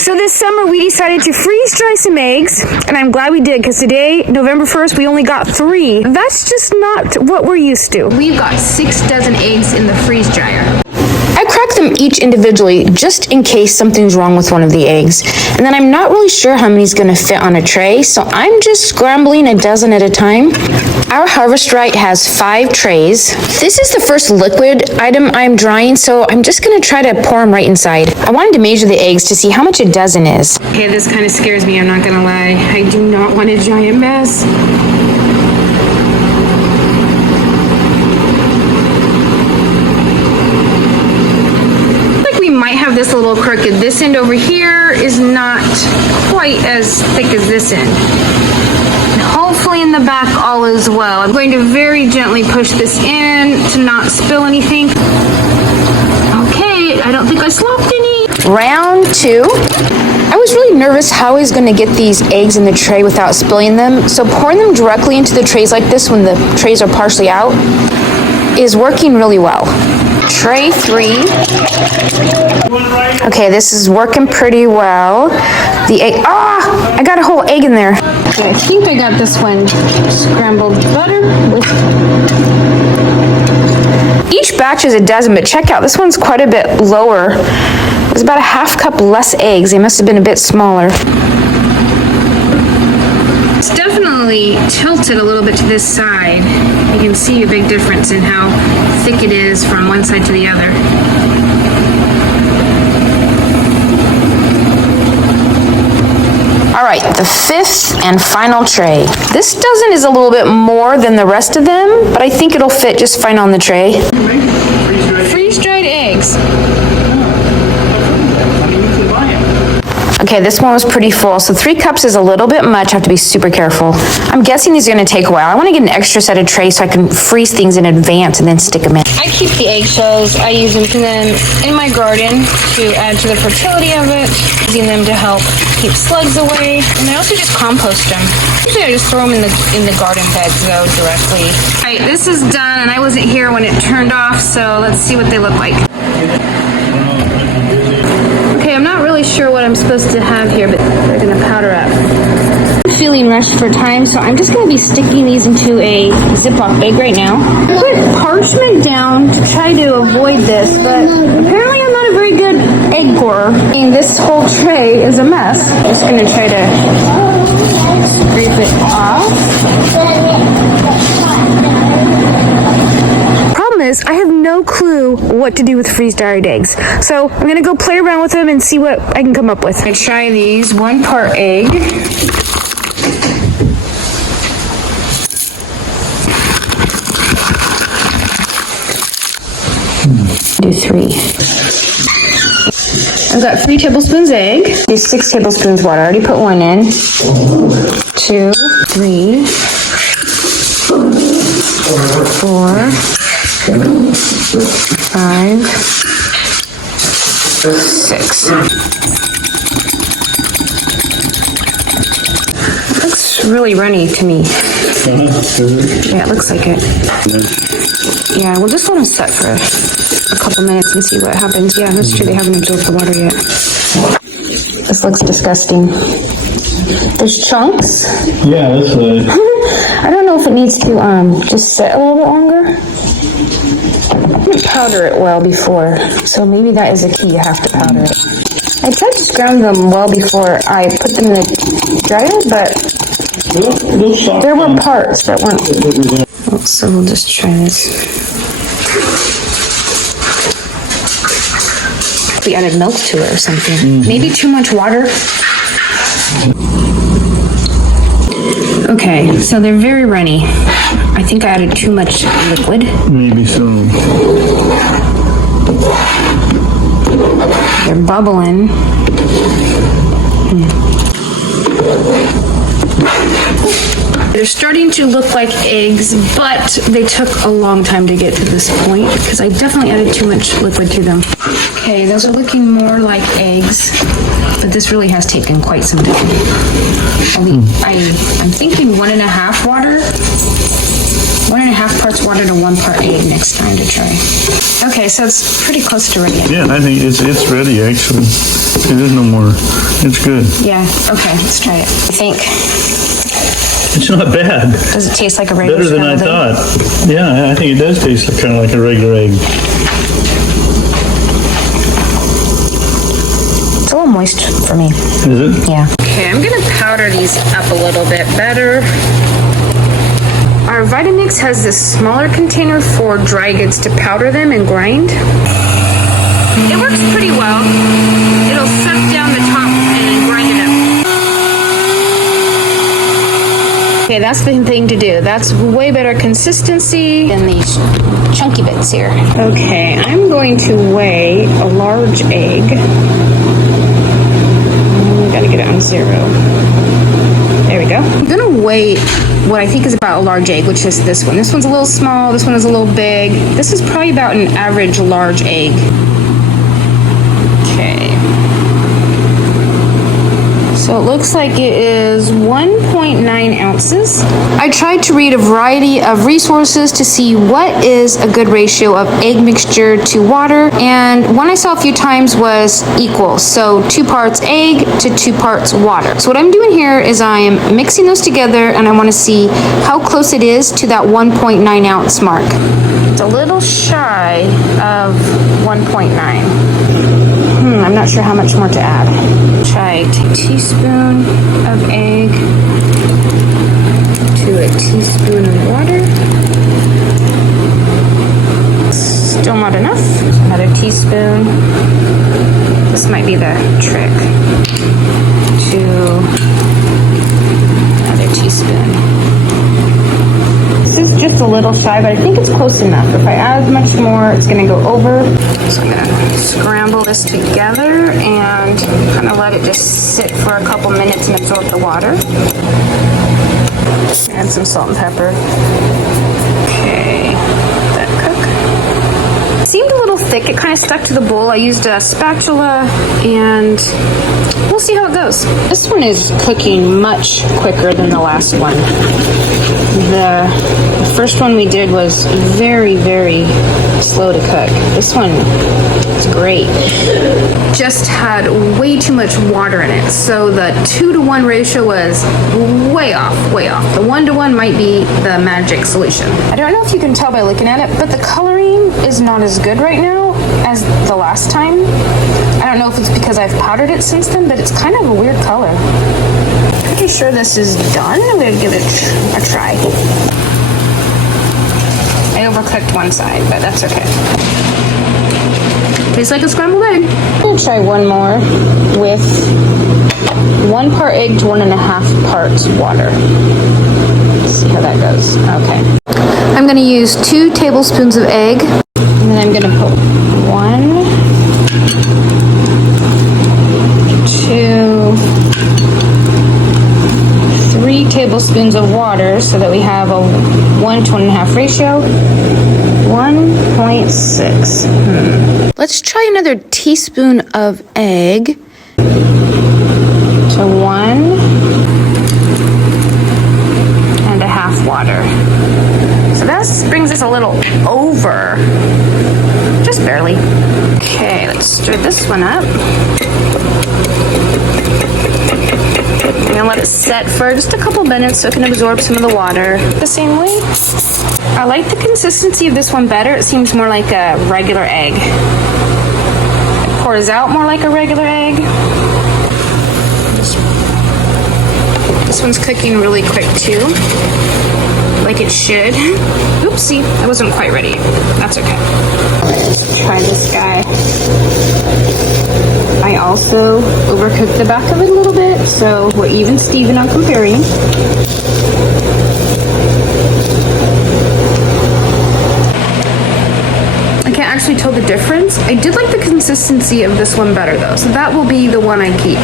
So this summer we decided to freeze dry some eggs, and I'm glad we did, because today, November 1st, we only got 3. That's just not what we're used to. We've got 6 dozen eggs in the freeze dryer. I crack them each individually just in case something's wrong with one of the eggs. And then I'm not really sure how many's gonna fit on a tray, so I'm just scrambling a dozen at a time. Our Harvest Right has 5 trays. This is the first liquid item I'm drying, so I'm just gonna try to pour them right inside. I wanted to measure the eggs to see how much a dozen is. Okay, this kind of scares me, I'm not gonna lie. I do not want a giant mess. This a little crooked. This end over here is not quite as thick as this end. And hopefully in the back all is well. I'm going to very gently push this in to not spill anything. Okay, I don't think I slopped any. Round 2. I was really nervous how I was going to get these eggs in the tray without spilling them, so pouring them directly into the trays like this when the trays are partially out is working really well. Tray 3. Okay, this is working pretty well. The egg, I got a whole egg in there. I think I got this one scrambled butter with... Each batch is a dozen, but check out, this one's quite a bit lower. There's about a half cup less eggs. They must have been a bit smaller. It's definitely tilted a little bit to this side. You can see a big difference in how thick it is from one side to the other. All right, the 5th and final tray. This dozen is a little bit more than the rest of them, but I think it'll fit just fine on the tray. Freeze-dried eggs. Okay, this one was pretty full, so 3 cups is a little bit much. I have to be super careful. I'm guessing these are gonna take a while. I wanna get an extra set of trays so I can freeze things in advance and then stick them in. I keep the eggshells. I use them in my garden to add to the fertility of it, using them to help keep slugs away, and I also just compost them. Usually I just throw them in the garden beds though directly. All right, this is done, and I wasn't here when it turned off, so let's see what they look like. Okay, I'm not really sure what I'm supposed to have here, but they're gonna powder up. I'm feeling rushed for time, so I'm just gonna be sticking these into a Ziploc bag right now. I put parchment down to try to avoid this, but apparently I'm not a very good egg pourer. And this whole tray is a mess. I'm just gonna try to scrape it off. Is I have no clue what to do with freeze-dried eggs. So I'm gonna go play around with them and see what I can come up with. I try these 1 part egg. Do 3. I've got 3 tablespoons egg. Do 6 tablespoons water. I already put 1 in. 2, 3, 4, 5, 6. It looks really runny to me. Yeah, it looks like it. Yeah, we'll just let them set for a couple minutes and see what happens. Yeah, that's true. They haven't absorbed the water yet. This looks disgusting. There's chunks. Yeah, that's what. I don't know if it needs to just sit a little bit longer. I didn't powder it well before, so maybe that is a key. You have to powder it. I tried to scrounge them well before I put them in the dryer, but there were parts that weren't. So we'll just try this. We added milk to it or something. Maybe too much water. Okay, so they're very runny. I think I added too much liquid. Maybe so. They're bubbling. They're starting to look like eggs, but they took a long time to get to this point because I definitely added too much liquid to them. Okay, those are looking more like eggs, but this really has taken quite some time. I'm thinking 1.5 water. 1.5 parts water to 1 part egg next time to try. Okay, so it's pretty close to ready. Yeah, I think it's ready, actually. There's no more. It's good. Yeah, okay, let's try it. I think. It's not bad. Does it taste like a regular Better than I scrambled egg? thought. Yeah, I think it does taste kind of like a regular egg. It's a little moist for me. Is it? Yeah. Okay, I'm gonna powder these up a little bit better. Our Vitamix has this smaller container for dry goods to powder them and grind. It works pretty well. It'll suck down the top and grind it up. Okay, that's the thing to do. That's way better consistency than these chunky bits here. Okay, I'm going to weigh a large egg. Gotta get it on 0. There we go. I'm gonna weigh what I think is about a large egg, which is this one. This one's a little small, this one is a little big. This is probably about an average large egg. Okay. So it looks like it is 1.9 ounces. I tried to read a variety of resources to see what is a good ratio of egg mixture to water, and one I saw a few times was equal. So 2 parts egg to 2 parts water. So what I'm doing here is I am mixing those together, and I want to see how close it is to that 1.9 ounce mark. It's a little shy of 1.9. I'm not sure how much more to add. Try a teaspoon of egg to a teaspoon of water. Still not enough. Another teaspoon. This might be the trick. To another teaspoon. This is just a little shy, but I think it's close enough. If I add much more, it's gonna go over. So I'm gonna scramble this together and kind of let it just sit for a couple minutes and absorb the water. Add some salt and pepper. Okay, let that cook. It seemed a little thick. It kind of stuck to the bowl. I used a spatula and we'll see how it goes. This one is cooking much quicker than the last one. The first one we did was very, very slow to cook. This one is great. Just had way too much water in it, so the 2-to-1 ratio was way off, way off. The 1-to-1 might be the magic solution. I don't know if you can tell by looking at it, but the coloring is not as good right now as the last time. I don't know if it's because I've powdered it since then, but it's kind of a weird color. Pretty sure this is done. I'm gonna give it a try. I overcooked one side, but that's okay. Tastes like a scrambled egg. I'm gonna try one more with 1 part egg to 1.5 parts water. Let's see how that goes. Okay. I'm gonna use 2 tablespoons of egg, and then I'm gonna put 1, 2, 3 tablespoons of water so that we have a 1 to 1.5 ratio. 1.6. Let's try another teaspoon of egg to 1.5 water. So that brings us a little over, just barely. Okay, let's stir this one up. I'm gonna let it set for just a couple minutes so it can absorb some of the water the same way. I like the consistency of this one better. It seems more like a regular egg. It pours out more like a regular egg. This one's cooking really quick too, like it should. Oopsie, I wasn't quite ready. That's okay. Let's try this guy. I also overcooked the back of it a little bit, so we're even Steven on comparing. I can't actually tell the difference. I did like the consistency of this one better though, so that will be the one I keep.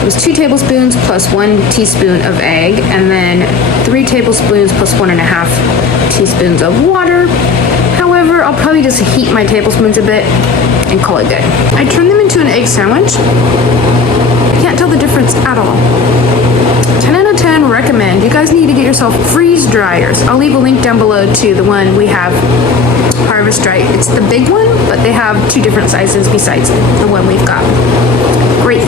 It was 2 tablespoons plus 1 teaspoon of egg, and then 3 tablespoons plus 1.5 teaspoons of water. However, I'll probably just heat my tablespoons a bit and call it good. I turned them into an egg sandwich. I can't tell the difference at all. 10 out of 10 recommend. You guys need to get yourself freeze dried dryers. I'll leave a link down below to the one we have harvest dry. It's the big one, but they have 2 different sizes besides the one we've got. Great